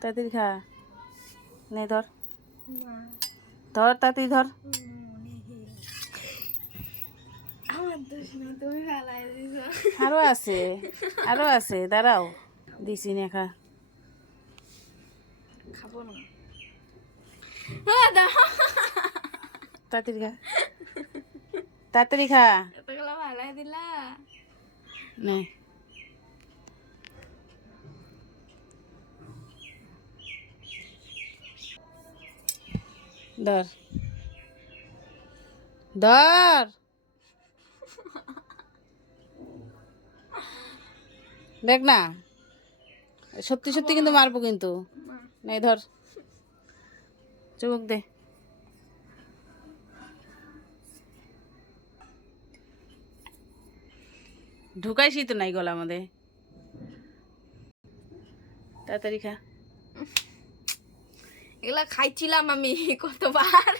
তাড়াতাড়ি খা। নে ধর ধর, তাড়াতাড়ি ধর। আমার দোষ নেই, তুমি ফেলাই দিছো। আরো আছে, আরো আছে, দাঁড়াও দিছি নে খা। খাবো না। তাড়াতাড়ি খা, তাড়াতাড়ি খা। এতগুলো ফেলাই দিলা। নে ধর ধর, দেখ না, সত্যি সত্যি কিন্তু মারবো কিন্তু। নে ধর, চুমুক দে। ঢুকাইছি তো নাই গলা আমাদের। তাড়াতাড়ি খা। এগুলা খাইছিলাম আমি কতবার।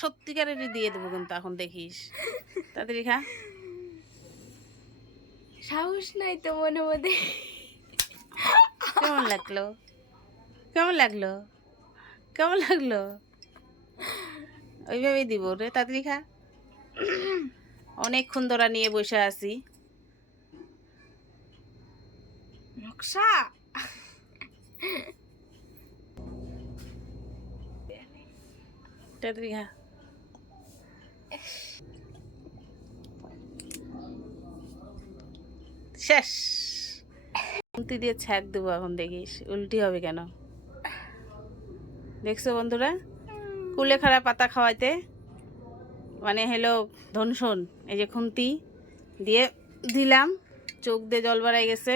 সত্যিকারেরই দিয়ে দেবো কিন্তু এখন দেখিস। তাড়াতাড়ি খা। সাহস নাই তো মনে মধ্যে। কেমন লাগলো, কেমন লাগলো, কেমন লাগলো? ওইভাবেই দিব রে, তাড়াতাড়ি খা। অনেকক্ষণ ধরা নিয়ে বসে আছি। নকশা তাড়াতাড়ি খা। শেষ। খুন্তি দিয়ে ছ্যাঁক দেবো এখন, দেখিস উল্টি হবে কেন। দেখছো বন্ধুরা, কুলেখাড়া পাতা খাওয়াইতে মানে হলো ধনসন। এই যে খুন্তি দিয়ে দিলাম, চোখ দিয়ে জল বাড়াই গেছে।